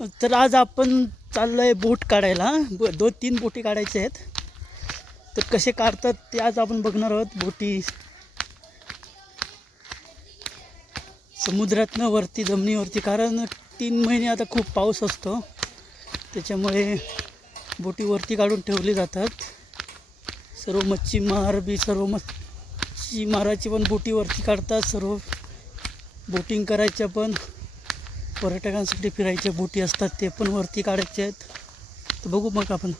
तर आज आपण चाललो आहे बोट काढायला. ब दोन तीन बोटी काढायचे आहेत. तर कसे काढतात ते आज आपण बघणार आहोत बोटी. समुद्रातनं वरती जमिनीवरती कारण तीन महिने आता खूप पाऊस असतो. त्याच्यामुळे बोटी वरती काढून ठेवली जातात. सर्व मच्छीमार बी सर्व मच्छीमाराची पण बोटी वरती काढतात. सर्व बोटिंग करायच्या पण पर्यटकांसाठी फिरायच्या बोटी असतात ते पण वरती काढायचे आहेत. तर बघू मग आपण.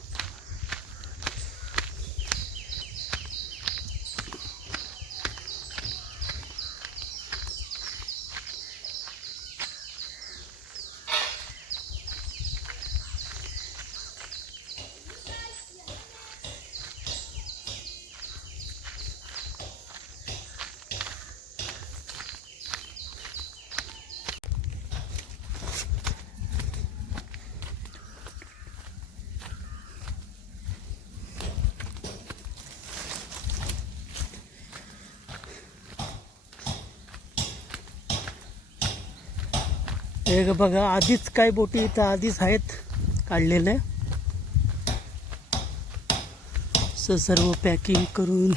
हे बघा आधीच काय बोटी इथं आधीच आहेत काढलेले स सर्व पॅकिंग करून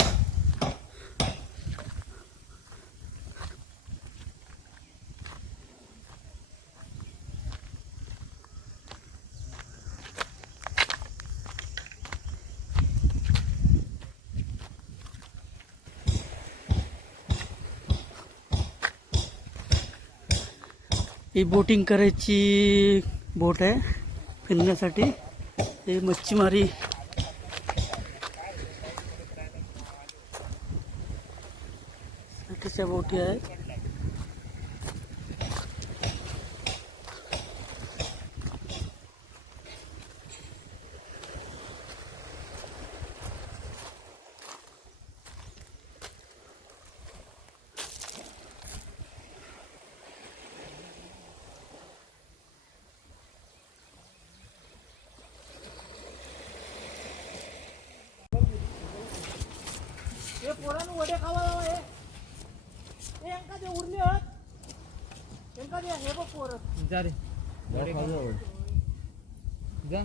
ही बोटिंग करायची बोट आहे फिरण्यासाठी. हे मच्छीमारी. साठीच्या बोटी आहेत. पोरानं वडे खावा जावा हे. हे यांका ते उरले हत यांका ते हे बघ पोर. जा रे. वडे खाऊ जाऊ. जा.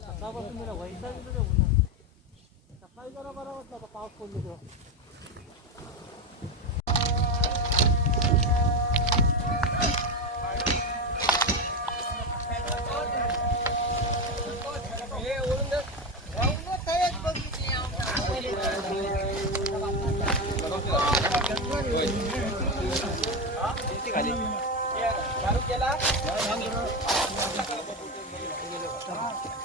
सकाळपासून मला सकाळी जरा बरं वाटलं आता पाऊस पडलो तो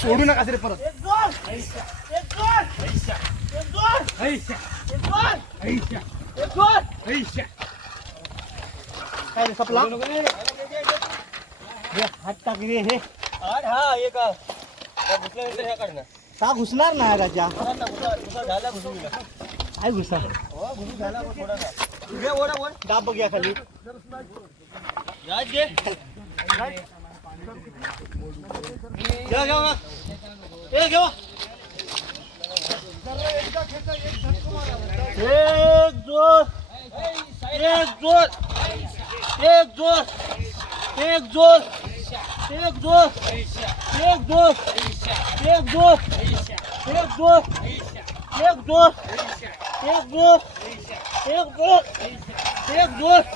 सोडू नका रे परत. सपला? हात टाक रे हे. हा एक घुसल्यानंतर ह्या काढणार का घुसणार नाही राजा? झाला घुसून काय घुसा हो घुसून झाला थोडासा ओढा ओढ दाब बघूया खाली. राज घे घ्या घ्या मग. ए घेवा एक जोर. एक जोर. एक जोर. एक जोर. એક દોસ્ત એક દોસ્ત એક દોસ્ત એક દોસ્ત એક દોસ્ત એક દોસ્ત એક દોસ્ત એક દોસ્ત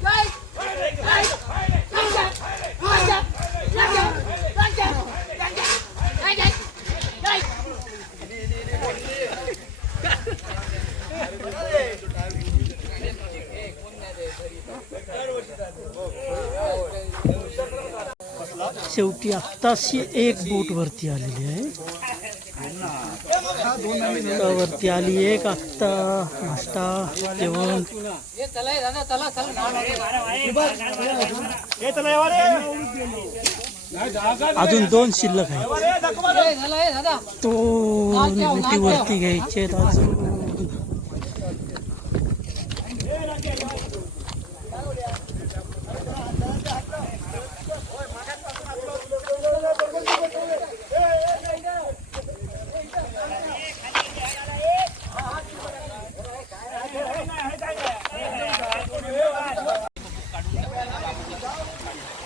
Hey! शेवटी आत्ताशी एक बोट वरती आलेली आहे. वरती आली एक आत्ता नाश्ता जेवण. अजून दोन शिल्लक आहे तो वरती घ्यायचे अजून.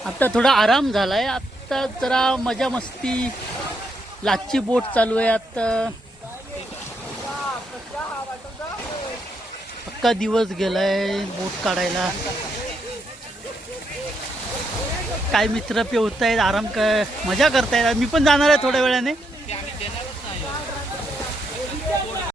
आता थोडा आराम झाला आहे आता जरा मजा मस्ती. लाची बोट चालू आहे आता. अक्का दिवस गेलाय बोट काढायला. काय मित्र पेवतायत आराम काय मजा करतायत. मी पण जाणार आहे थोड्या वेळाने.